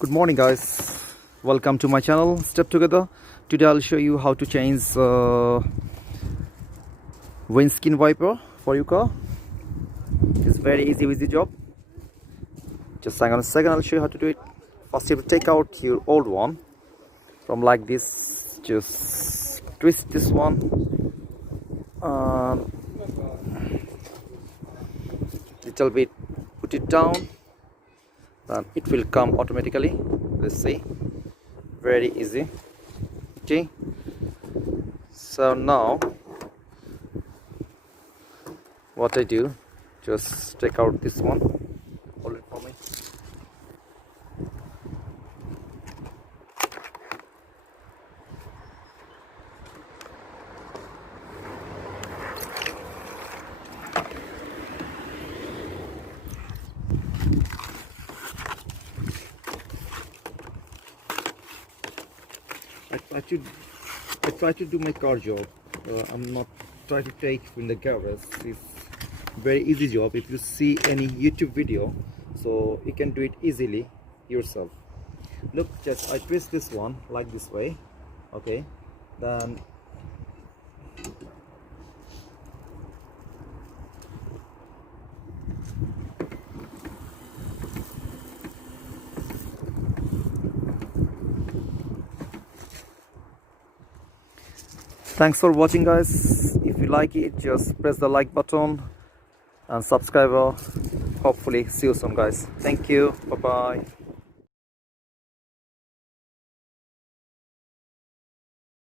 Good morning guys, welcome to my channel Step Together. Today I'll show you how to change windscreen wiper for your car. It's very easy job. Just hang on a second, I'll show you how to do it. First you have to take out your old one from like this. Just twist this one and little bit, put it down, then it will come automatically. Let's see, very easy. Okay, so now what I do, just take out this one, hold it for me. I try to do my car job. I'm not trying to take in the garage. It's very easy job. If you see any YouTube video, so you can do it easily yourself. Look, just I twist this one like this way. Okay, then thanks for watching guys. If you like it, just press the like button and subscribe. Hopefully see you soon guys. Thank you, bye bye.